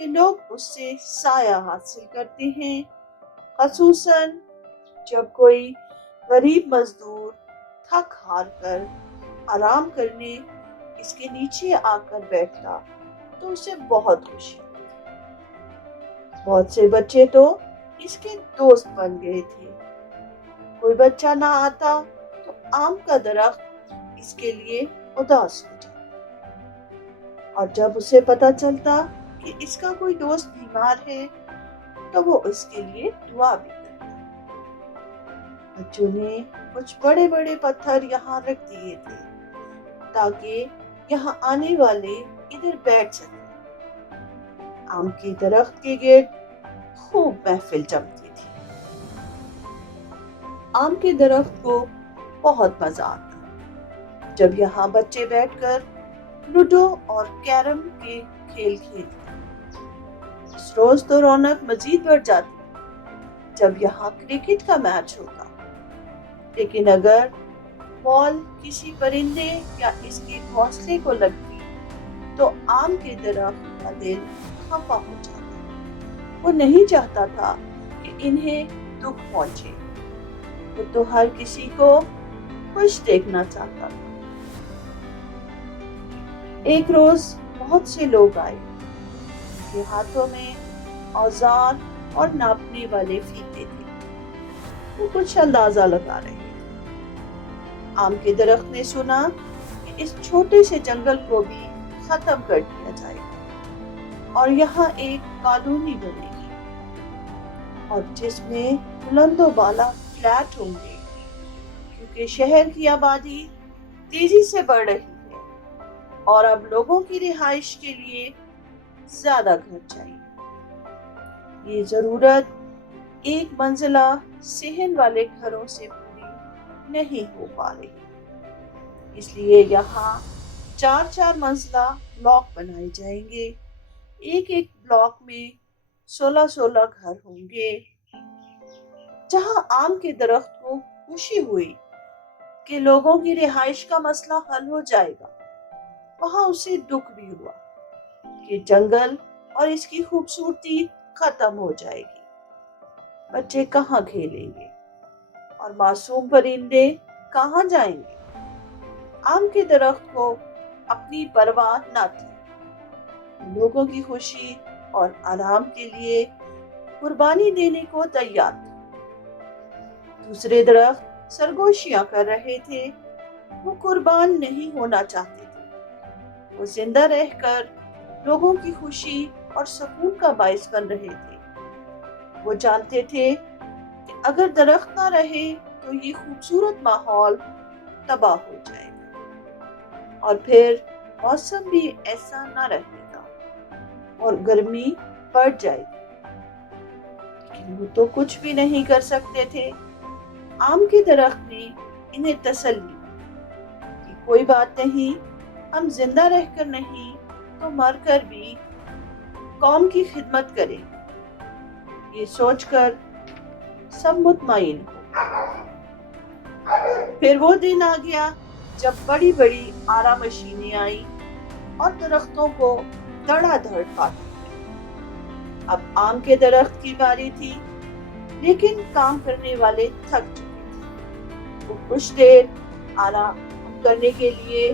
کہ لوگ اس سے سایہ حاصل کرتے ہیں، خصوصاً جب کوئی غریب مزدور تھک ہار کر آرام کرنے اس کے نیچے آ کر بیٹھتا تو اسے بہت خوشی ہوتی۔ بہت سے بچے تو اس کے دوست بن گئے تھے۔ کوئی بچہ نہ آتا تو آم کا درخت اس کے لیے اداس ہو جاتا، اور جب اسے پتہ چلتا کہ اس کا کوئی دوست بیمار ہے تو وہ اس کے لیے دعا بھی کرتا۔ بچوں نے کچھ بڑے بڑے پتھر یہاں رکھ دیے تھے تاکہ یہاں آنے والے ادھر بیٹھ سکیں۔ آم کے درخت کے گرد خوب محفل جمتی تھی۔ آم کے درخت کو بہت مزہ آتا جب یہاں بچے بیٹھ کر لوڈو اور کیرم کے کھیل کھیلتے۔ اس روز تو رونق مزید بڑھ جاتی جب یہاں کرکٹ کا میچ ہوتا، لیکن اگر بال کسی پرندے یا اس کے گھونسلے کو لگتی تو آم کے درخت کا دل خفا ہو جاتا۔ وہ نہیں چاہتا تھا کہ انہیں دکھ پہنچے، وہ تو ہر کسی کو خوش دیکھنا چاہتا تھا۔ ایک روز بہت سے لوگ آئے، ان کے ہاتھوں میں اوزار اور ناپنے والے فیتے تھے۔ وہ کچھ اندازہ لگا رہے تھے۔ آم کے درخت نے سنا کہ اس چھوٹے سے جنگل کو بھی ختم کر دیا جائے گا اور یہاں ایک کالونی بنے گی، اور جس میں بلند و بالا فلیٹ ہوں گے، کیونکہ شہر کی آبادی تیزی سے بڑھ رہی ہے اور اب لوگوں کی رہائش کے لیے زیادہ گھر چاہیے۔ یہ ضرورت ایک منزلہ صحن والے گھروں سے پوری نہیں ہو پا رہی، اس لیے یہاں 4 منزلہ بلاک بنائے جائیں گے۔ ایک بلاک میں 16 گھر ہوں گے۔ جہاں آم کے درخت کو خوشی ہوئی کہ لوگوں کی رہائش کا مسئلہ حل ہو جائے گا، وہاں اسے دکھ بھی ہوا کہ جنگل اور اس کی خوبصورتی ختم ہو جائے گی۔ بچے کہاں کھیلیں گے اور معصوم پرندے کہاں جائیں گے؟ آم کے درخت کو اپنی پرواہ نہ تھی، لوگوں کی خوشی اور آرام کے لیے قربانی دینے کو تیار تھا۔ دوسرے درخت سرگوشیاں کر رہے تھے، وہ قربان نہیں ہونا چاہتے تھے، وہ زندہ رہ کر لوگوں کی خوشی اور سکون کا باعث بن رہے تھے۔ وہ جانتے تھے کہ اگر درخت نہ رہے تو یہ خوبصورت ماحول تباہ ہو جائے گا، اور پھر موسم بھی ایسا نہ رہے گا اور گرمی بڑھ جائے گی۔ لیکن وہ تو کچھ بھی نہیں کر سکتے تھے۔ آم کے درخت نے انہیں تسلی دی کہ کوئی بات نہیں، ہم زندہ رہ کر نہیں تو مر کر بھی قوم کی خدمت کریں۔ یہ سوچ کر سب مطمئن ہو۔ پھر وہ دن آ گیا جب بڑی بڑی آرا مشینیں آئیں اور درختوں کو دھڑا دھڑ کاٹا۔ اب آم کے درخت کی باری تھی، لیکن کام کرنے والے تھک چکے تھے۔ وہ کچھ دیر آرام کرنے کے لیے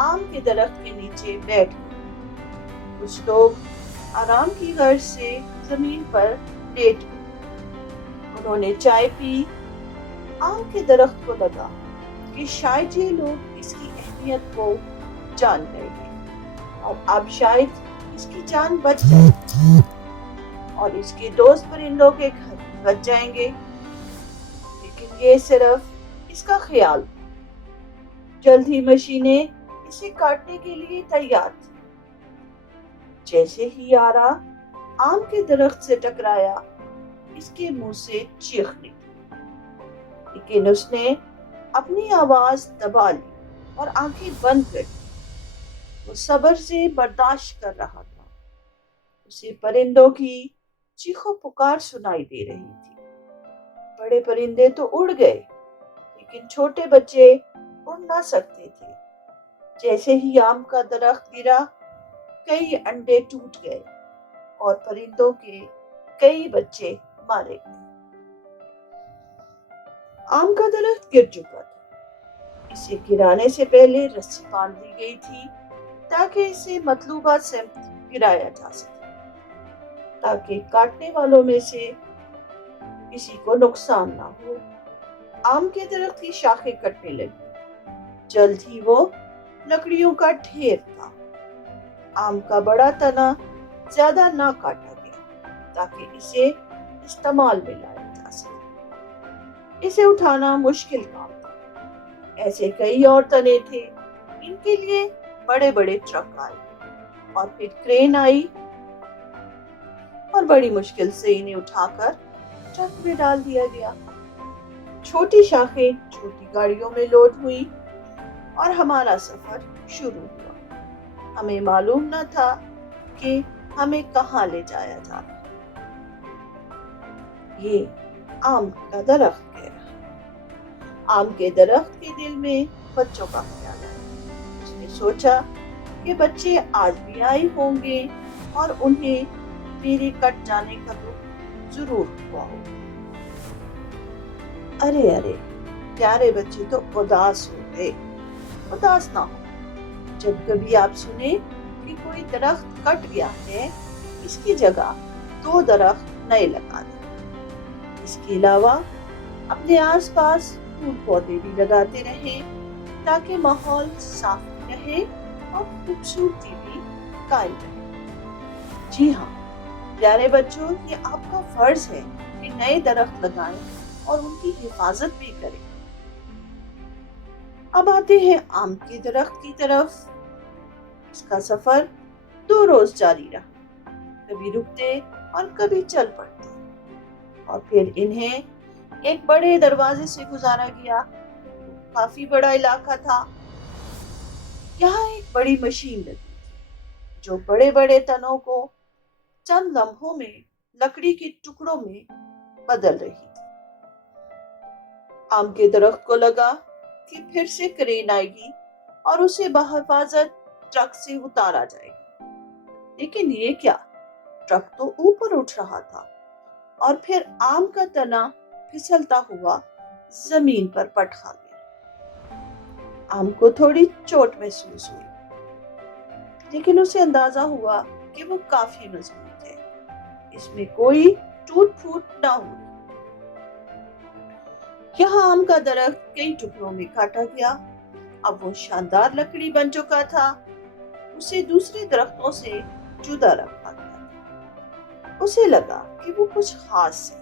آم کے درخت کے نیچے بیٹھ گئے۔ کچھ لوگ آرام کی غرض سے زمین پر لیٹ گئے۔ انہوں نے چائے پی۔ آم کے درخت کو لگا کہ شاید یہ لوگ اس کی اہمیت کو جان گئے ہیں اور اب شاید اس کی جان بچ جائے گی اور اس کے دوست پرندوں کے گھر بچ جائیں گے۔ لیکن یہ صرف اس کا خیال تھا۔ جلد ہی مشینیں اسے کاٹنے کے لیے تیار تھی۔ جیسے ہی آرا آم کے درخت سے ٹکرایا، اس کے منہ سے چیخ نکلی، لیکن اس نے اپنی آواز دبا لی اور آنکھیں بند کر دی۔ وہ صبر سے برداشت کر رہا تھا۔ اسے پرندوں کی چیخو پکار سنائی دے رہی تھی۔ بڑے پرندے تو اڑ گئے، لیکن چھوٹے بچے اڑ نہ سکتے تھے۔ جیسے ہی آم کا درخت گرا، کئی انڈے ٹوٹ گئے اور پرندوں کے کئی بچے مارے گئے۔ آم کا درخت گر چکا تھا۔ اسے گرانے سے پہلے رسی باندھ دی گئی تھی تاکہ اسے مطلوبہ سمت گرایا جا سکے، تاکہ کاٹنے والوں میں سے کسی کو نقصان نہ ہو۔ آم کے درخت کی شاخیں کٹنے لگی۔ جلد ہی وہ لکڑیوں کا ڈھیر تھا۔ آم کا بڑا تنا زیادہ نہ کاٹا گیا تاکہ اسے استعمال میں لایا جا سکے۔ اسے اٹھانا مشکل کام تھا۔ ایسے کئی اور تنے تھے۔ ان کے لیے بڑے بڑے ٹرک آئے اور پھر کرین آئی اور بڑی مشکل سے انہیں اٹھا کر ٹرک میں ڈال دیا گیا۔ چھوٹی شاخیں چھوٹی گاڑیوں میں لوڈ ہوئی اور ہمارا سفر شروع ہوا۔ ہمیں معلوم نہ تھا کہ ہمیں کہاں لے جایا جا رہا ہے۔ یہ آم کا درخت کہہ رہا ہے۔ آم کے درخت کے دل میں بچوں کا خیال آیا۔ اس نے سوچا کہ بچے آج بھی آئے ہوں گے اور انہیں میرے کٹ جانے کا دکھ ضرور ہوا ہوگا۔ ارے پیارے بچے تو اداس ہو گئے۔ اداس نہ ہو۔ جب کبھی آپ سنیں کہ کوئی درخت کٹ گیا ہے، اس کی جگہ 2 درخت نئے لگا دیں۔ اس کے علاوہ اپنے آس پاس پھول پودے بھی لگاتے رہیں تاکہ ماحول صاف رہے اور خوبصورتی بھی قائم رہے۔ جی ہاں پیارے بچوں، یہ آپ کا فرض ہے کہ نئے درخت لگائیں اور ان کی حفاظت بھی کریں۔ اب آتے ہیں آم کے درخت کی طرف۔ اس کا سفر 2 روز جاری رہا۔ کبھی رکتے اور کبھی چل پڑتے اور پھر انہیں ایک بڑے دروازے سے گزارا گیا۔ کافی بڑا علاقہ تھا۔ یہاں ایک بڑی مشین لگی تھی جو بڑے بڑے تنوں کو چند لمحوں میں لکڑی کے ٹکڑوں میں بدل رہی تھی۔ آم کے درخت کو لگا کہ پھر سے کرین آئے گی اور اسے بحفاظت ٹرک سے اتارا جائے گا۔ لیکن یہ کیا؟ ٹرک تو اوپر اٹھ رہا تھا اور پھر آم کا تنا پھسلتا ہوا زمین پر پٹ کھا گیا۔ آم کو تھوڑی چوٹ محسوس ہوئی، لیکن اسے اندازہ ہوا کہ وہ کافی مضبوط ہے۔ اس میں کوئی ٹوٹ پھوٹ نہ ہوئی۔ یہاں آم کا درخت کئی ٹکڑوں میں کاٹا گیا۔ اب وہ شاندار لکڑی بن چکا تھا۔ اسے دوسرے درختوں سے جدا رکھا گیا۔ اسے لگا کہ وہ کچھ خاص ہے۔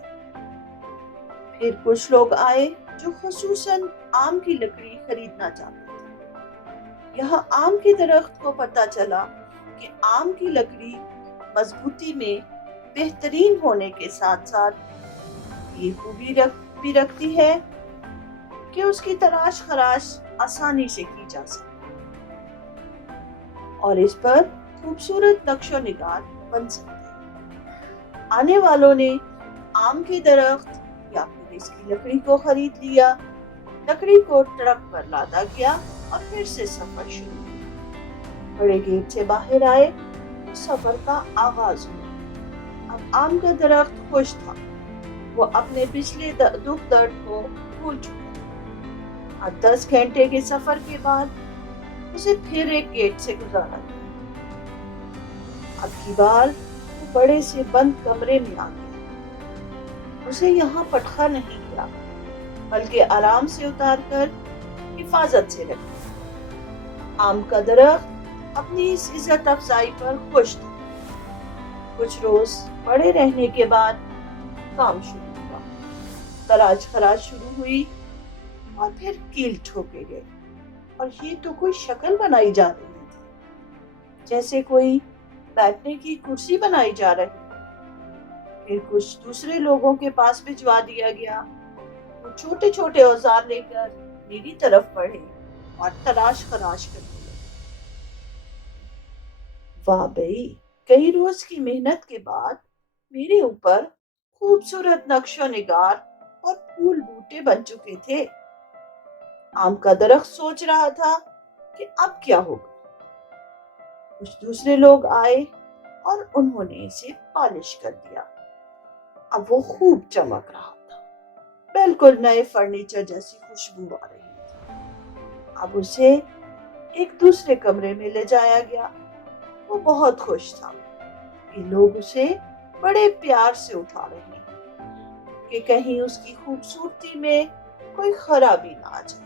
پھر کچھ لوگ آئے جو خصوصاً آم کی لکڑی خریدنا چاہتے تھے۔ یہاں آم کے درخت کو پتہ چلا کہ آم کی لکڑی مضبوطی میں بہترین ہونے کے ساتھ ساتھ یہ خوبی بھی رکھتی ہے کہ اس کی تراش خراش آسانی سے کی جا سکتی اور اس پر خوبصورت نقش و نگار بن سکتے ہیں۔ آنے والوں نے آم کے درخت یا پھر اس کی لکڑی کو خرید لیا۔ لکڑی کو ٹرک پر لادا گیا اور پھر سے سفر شروع ہوا۔ بڑے گیٹ سے باہر آئے تو سفر کا آغاز ہوا۔ اب آم کا درخت خوش تھا۔ وہ اپنے پچھلے دکھ درد کو بھول چکا تھا۔ 10 گھنٹے کے سفر کے بعد اسے پھر ایک گیٹ سے گزارا گیا۔ اب کی بار وہ بڑے سے بند کمرے میں آ گیا۔ اسے یہاں پٹخا نہیں کیا بلکہ آرام سے اتار کر حفاظت سے رکھا۔ آم کا درخت اپنی اس عزت افزائی پر خوش تھا۔ کچھ روز پڑے رہنے کے بعد کام شروع ہوا۔ تراش خراش شروع ہوئی اور پھر کیل ٹھوکے گئے اور یہ تو کوئی شکل بنائی جا رہی تھی، جیسے کوئی بیٹھنے کی کرسی بنائی جا رہی ہے۔ پھر کچھ دوسرے لوگوں کے پاس بھجوا دیا گیا۔ وہ چھوٹے چھوٹے اوزار لے کر میری طرف بڑھے اور تراش خراش کرنے لگے۔ واہ بھئی، کئی روز کی محنت کے بعد میرے اوپر خوبصورت نقش و نگار اور پھول بوٹے بن چکے تھے۔ آم کا درخت سوچ رہا تھا کہ اب کیا ہوگا۔ کچھ دوسرے لوگ آئے اور انہوں نے اسے پالش کر دیا۔ اب وہ خوب چمک رہا تھا، بالکل نئے فرنیچر جیسی خوشبو آ رہی تھی۔ اب اسے ایک دوسرے کمرے میں لے جایا گیا۔ وہ بہت خوش تھا کہ لوگ اسے بڑے پیار سے اٹھا رہے ہیں کہ کہیں اس کی خوبصورتی میں کوئی خرابی نہ آ جائے۔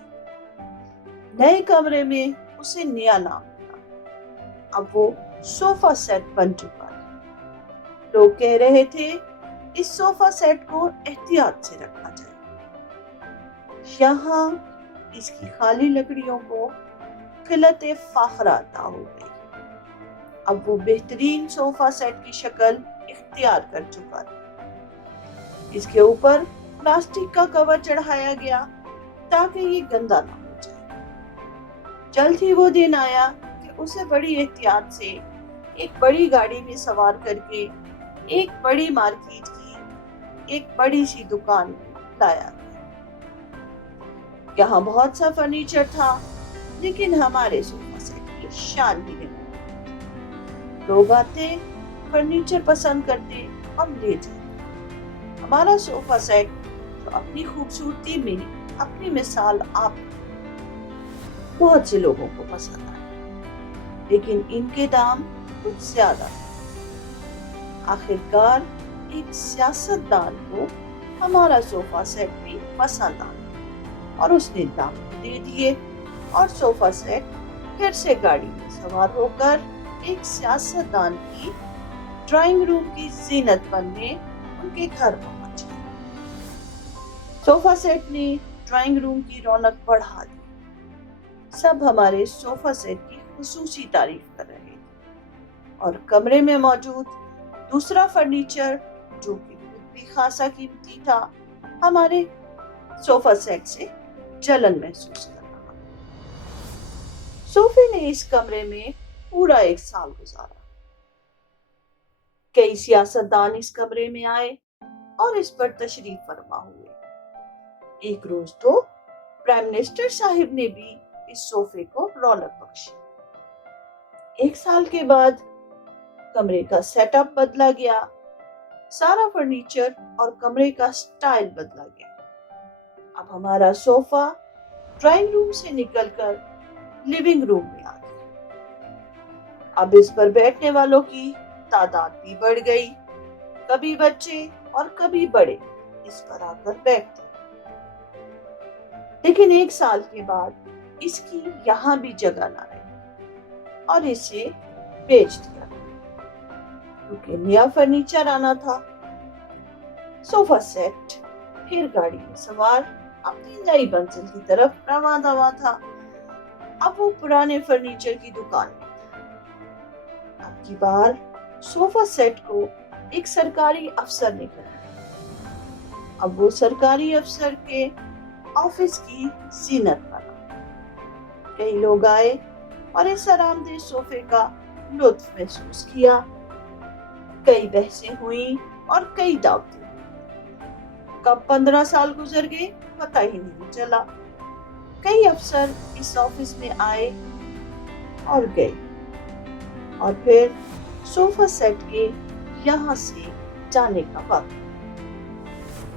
نئے کمرے میں اسے نیا نام ملا۔ اب وہ صوفہ سیٹ بن چکا تھا۔ لوگ کہہ رہے تھے اس صوفہ سیٹ کو احتیاط سے رکھا جائے۔ یہاں اس کی خالی لکڑیوں کو قلت فاخرہ عطا ہو گئی۔ اب وہ بہترین صوفہ سیٹ کی شکل اختیار کر چکا تھا۔ اس کے اوپر پلاسٹک کا کور چڑھایا گیا تاکہ یہ گندا نہ ہو جائے۔ جلد ہی وہ دن آیا کہ اسے بڑی احتیاط سے ایک بڑی گاڑی میں سوار کر کے ایک بڑی مارکیٹ کی ایک بڑی سی دکان میں لایا گیا۔ یہاں بہت سا فرنیچر تھا، لیکن ہمارے صوفہ سیٹ کی شان ہی نہیں۔ لوگ آتے، فرنیچر پسند کرتے اور لے جاتے۔ ہمارا صوفہ سیٹ جو اپنی خوبصورتی میں اپنی مثال آپ بہت سے لوگوں کو پسند آیا، لیکن ان کے دام کچھ زیادہ تھے۔ آخرکار ایک سیاستدان کو ہمارا صوفہ سیٹ بھی پسند آیا اور اس نے دام دے دیے، اور صوفہ سیٹ پھر سے گاڑی میں سوار ہو کر ایک سیاستدان کی ڈرائنگ روم کی زینت بننے ان کے گھر پہنچ گیا۔ صوفہ سیٹ نے ڈرائنگ روم کی رونق بڑھا دی۔ سب ہمارے صوفہ سیٹ کی خصوصی تعریف کر رہے تھے، اور کمرے میں موجود دوسرا فرنیچر جو کہ خود بھی خاصا قیمتی تھا، ہمارے صوفہ سیٹ سے جلن محسوس کر رہا۔ صوفے نے اس کمرے میں پورا 1 سال گزارا۔ کئی سیاستدان اس کمرے میں آئے اور اس پر تشریف فرما ہوئے۔ ایک روز تو پرائم منسٹر صاحب نے بھی اس صوفے کو رونق بخشی۔ 1 سال کے بعد کمرے کا سیٹ اپ بدلا گیا، سارا فرنیچر اور کمرے کا سٹائل بدلا گیا۔ اب ہمارا صوفہ ڈرائنگ روم سے نکل کر لیونگ روم میں آ گیا۔ اب اس پر بیٹھنے والوں کی تعداد بھی بڑھ گئی، کبھی بچے اور کبھی بڑے اس پر آ کر بیٹھتے۔ لیکن 1 سال کے بعد اس کی یہاں بھی جگہ نہ رہی اور اسے بیچ دیا، کیونکہ نیا فرنیچر آنا تھا۔ صوفہ سیٹ پھر گاڑی میں سوار اپنی نئی منزل کی طرف رواں دواں تھا۔ اب وہ پرانے فرنیچر کی دکان میں تھا۔ اب کی بار صوفہ سیٹ کو ایک سرکاری افسر نے خریدا۔ اب وہ سرکاری افسر کے آفس کی زینت بنا۔ کئی لوگ آئے اور اس آرامدہ صوفے کا لطف محسوس کیا۔ کئی بحثیں ہوئیں اور کئی دعوتیں ہوئیں۔ کب 15 سال گزر گئے پتہ ہی نہیں چلا۔ کئی افسر اس آفس میں آئے اور گئے، اور پھر صوفہ سیٹ کے یہاں سے جانے کا وقت۔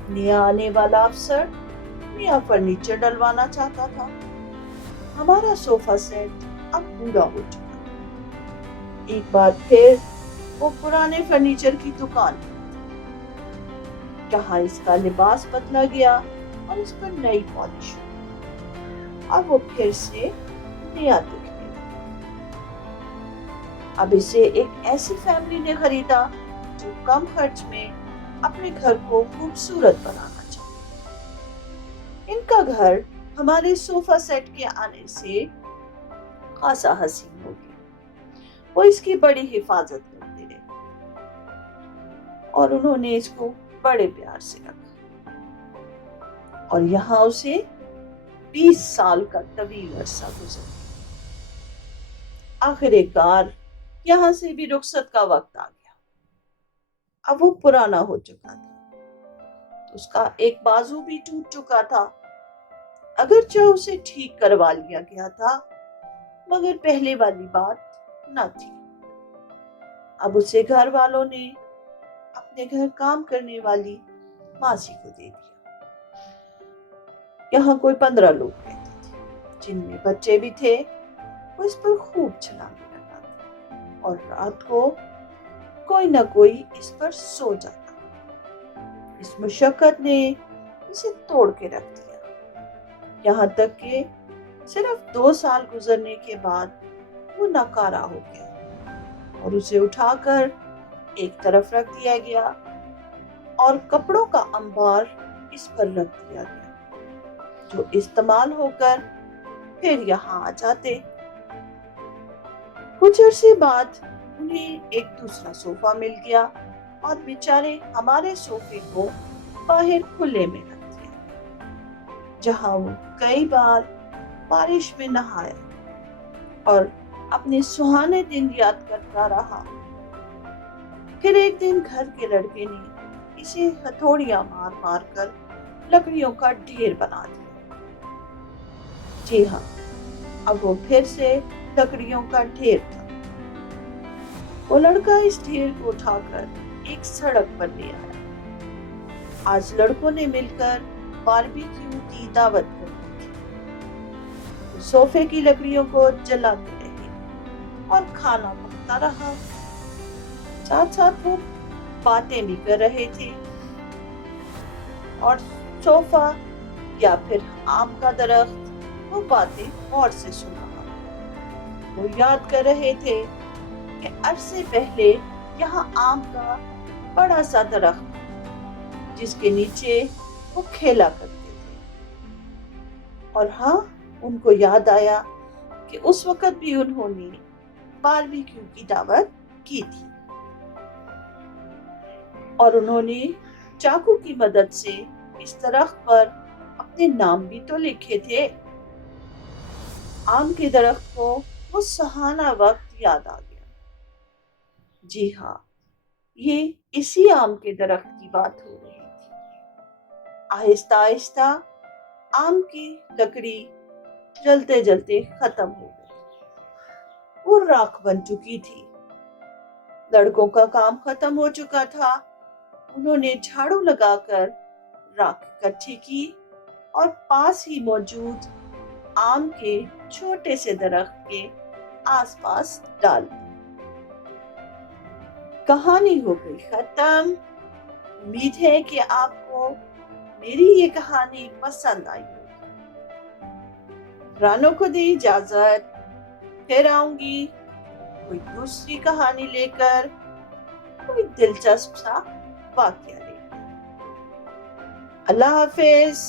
نیا آنے والا افسر نیا فرنیچر ڈلوانا چاہتا تھا۔ ہمارا صوفہ سیٹ اب پورا ہو چکا تھا۔ ایک بار پھر وہ پرانے فرنیچر کی دکان جہاں اس کا لباس بدلا گیا اور اس پر نئی پالش ہوئی۔ اب وہ پھر سے نیا دکھنے لگا۔ اب اسے ایک ایسی فیملی نے خریدا جو کم خرچ میں اپنے گھر کو خوبصورت بنانا چاہتی۔ ان کا گھر ہمارے صوفہ سیٹ کے آنے سے خاصا حسین ہو گیا۔ وہ اس کی بڑی حفاظت کرتے رہے اور انہوں نے اس کو بڑے پیار سے رکھا، اور یہاں اسے 20 سال کا طویل عرصہ گزر گیا۔ آخر کار یہاں سے بھی رخصت کا وقت آ گیا۔ اب وہ پرانا ہو چکا تھا، اس کا ایک بازو بھی ٹوٹ چکا تھا۔ اگرچہ اسے ٹھیک کروا لیا گیا تھا، مگر پہلے والی بات نہ تھی۔ اب اسے گھر والوں نے اپنے گھر کام کرنے والی ماسی کو دے دیا۔ یہاں کوئی 15 لوگ رہتے تھے، جن میں بچے بھی تھے۔ وہ اس پر خوب چلانے لگا تھا اور رات کو کوئی نہ کوئی اس پر سو جاتا۔ اس مشقت نے اسے توڑ کے رکھ دیا، یہاں تک کہ صرف 2 سال گزرنے کے بعد وہ ناکارہ ہو گیا اور اسے اٹھا کر ایک طرف رکھ دیا گیا اور کپڑوں کا انبار اس پر رکھ دیا گیا جو استعمال ہو کر پھر یہاں آ جاتے۔ کچھ عرصے بعد انہیں ایک دوسرا صوفہ مل گیا اور بیچارے ہمارے صوفے کو باہر کھلے میں رکھ دیا، جہاں وہ کئی بار بارش میں نہایا اور اپنے سہانے دن یاد کرتا رہا۔ پھر ایک دن گھر کے لڑکے نے اسے ہتھوڑیاں مار مار کر لکڑیوں کا ڈھیر بنا دیا۔ جی ہاں، اب وہ پھر سے لکڑیوں کا ڈھیر تھا۔ وہ لڑکا اس ڈھیر کو اٹھا کر ایک سڑک پر لے آیا۔ آج لڑکوں نے مل کر باربیکیو کی دعوت کر دی تھی۔ صوفے کی لکڑیوں کو جلاتے رہے اور کھانا پکتا رہا، ساتھ ساتھ وہ باتیں بھی کر رہے تھے اور صوفہ یا پھر آم کا درخت وہ باتیں غور سے سن رہا۔ وہ یاد کر رہے تھے کہ عرصے پہلے یہاں آم کا بڑا سا درخت جس کے نیچے وہ کھیلا کرتے تھے، اور ہاں ان کو یاد آیا کہ اس وقت بھی انہوں نے باربیکیو کی دعوت کی تھی اور انہوں نے چاقو کی مدد سے اس درخت پر اپنے نام بھی تو لکھے تھے۔ آم کے درخت کو وہ سہانا وقت یاد آ گیا۔ جی ہاں، یہ اسی آم کے درخت کی بات ہو رہی تھی۔ آہستہ آہستہ آم کی لکڑی جلتے جلتے ختم ہو گئی، وہ راکھ بن چکی تھی۔ لڑکوں کا کام ختم ہو چکا تھا۔ انہوں نے جھاڑو لگا کر راکھ اکٹھی کی اور پاس ہی موجود آم کے چھوٹے سے درخت کے آس پاس ڈال دی۔ کہانی ہو گئی ختم۔ امید ہے کہ آپ کو میری یہ کہانی پسند آئی ہوگی۔ رانو کو دی اجازت، پھر آؤں گی کوئی دوسری کہانی لے کر، کوئی دلچسپ سا واقعہ لے کر۔ اللہ حافظ۔